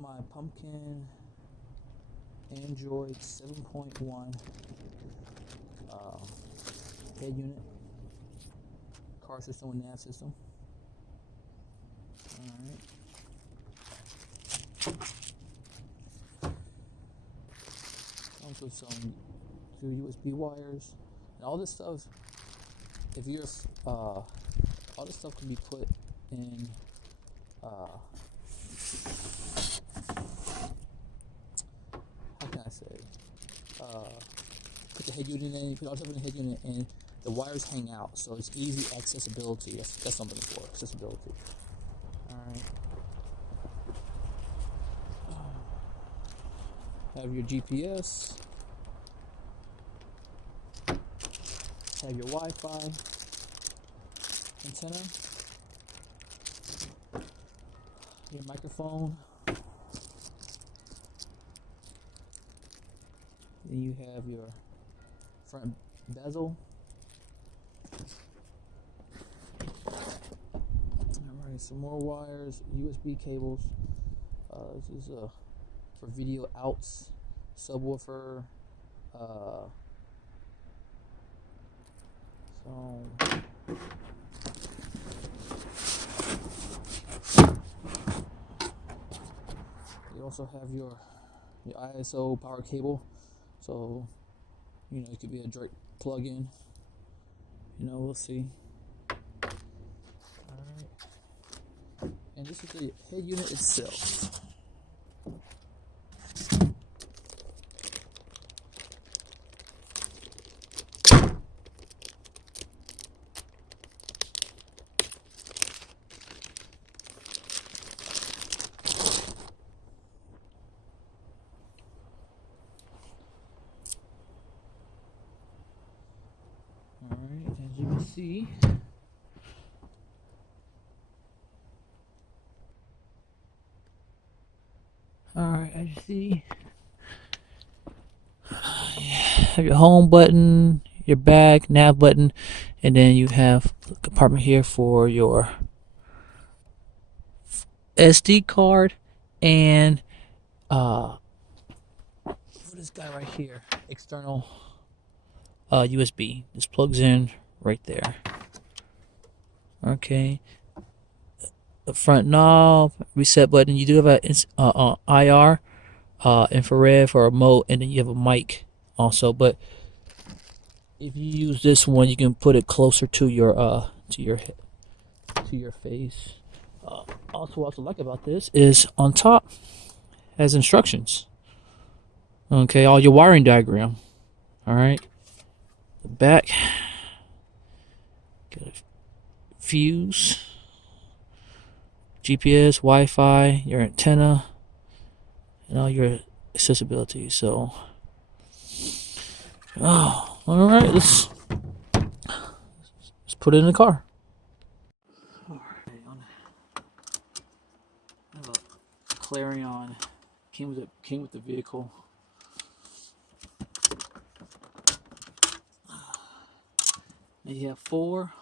my Pumpkin Android 7.1 head unit, car system with nav system. Alright. Comes with some 2 USB wires. And all this stuff, if you're all this stuff can be put in how can I say, put the head unit in, put all the stuff in the head unit, and the wires hang out, so it's easy accessibility. That's something for accessibility. Alright. Have your GPS, have your Wi-Fi antenna, your microphone, then you have your front bezel. Alright, some more wires, USB cables. This is for video outs, subwoofer, you also have your ISO power cable, so you know it could be a direct plug-in. You know, we'll see. Alright, and this is the head unit itself. Alright, as you can see, as you see, you have your home button, your back, nav button, and then you have a compartment here for your SD card and for this guy right here, external USB. This plugs in right there. Okay. The front knob, reset button. You do have a IR, infrared for a remote, and then you have a mic also. But if you use this one, you can put it closer to your face. Also, what I like about this is on top has instructions. Okay, all your wiring diagram. All right. The back, got a fuse, GPS, Wi-Fi, your antenna, and all your accessibility. So, all right, let's put it in the car. All right, I have a Clarion, came with the vehicle. And you have 4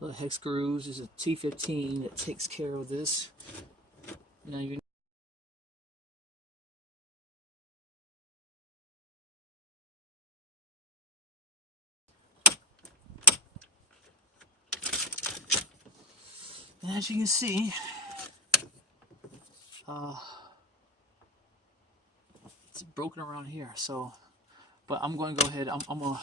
little hex screws. There's a T15 that takes care of this. Now you and as you can see, it's broken around here. So, but I'm going to go ahead. I'm going to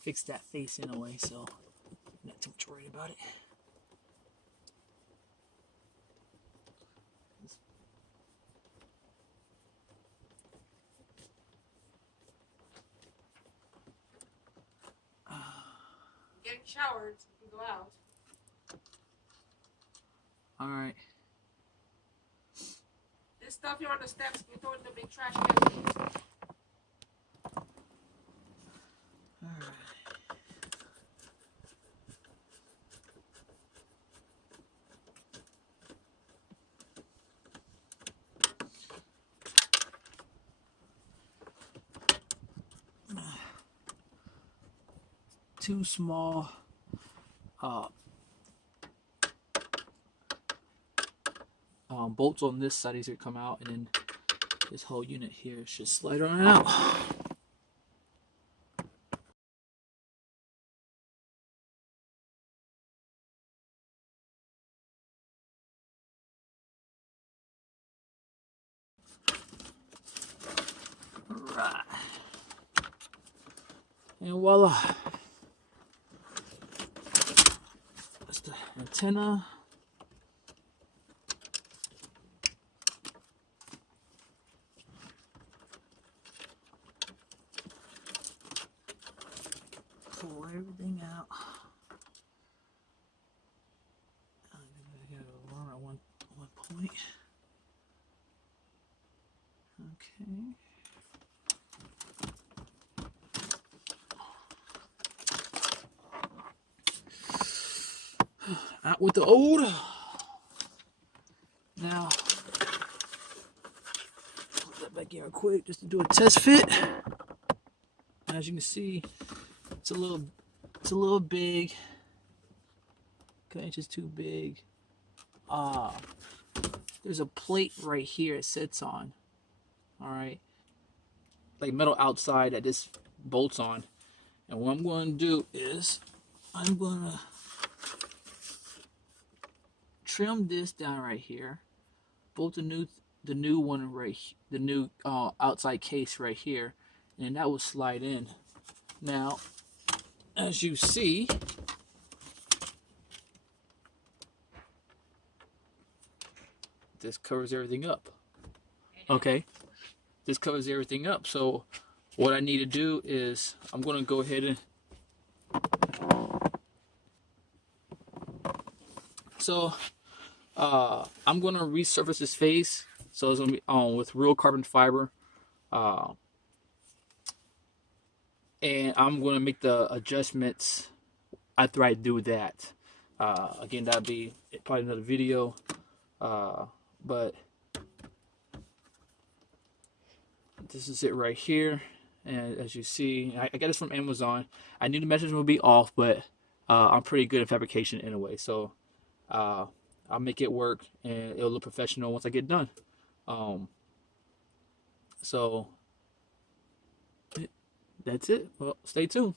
fix that face anyway. So, I'm not too much worried about it. Getting showered, so you can go out. All right. This stuff here on the steps, you throw it in the big trash can. All right. Two small bolts on this side easier to come out, and then this whole unit here should slide on out. Right. And voila. That's the antenna. Pull everything out. I gotta alarm at one point. Okay. Out with the old. Now, put that back here quick just to do a test fit. As you can see, it's a little big. A couple inches too big. There's a plate right here it sits on. All right, like metal outside that this bolts on. And what I'm going to do is I'm going to trim this down right here. Bolt the new one right, the new outside case right here, and that will slide in. Now, as you see, this covers everything up. Okay, this covers everything up. So what I need to do is I'm going to go ahead and I'm going to resurface this face. So it's going to be with real carbon fiber. And I'm going to make the adjustments after I do that. Again, that'll be probably another video. But this is it right here. And as you see, I got this from Amazon. I knew the measurements would be off, but I'm pretty good at fabrication anyway. So I'll make it work, and it'll look professional once I get done. So that's it. Well, stay tuned.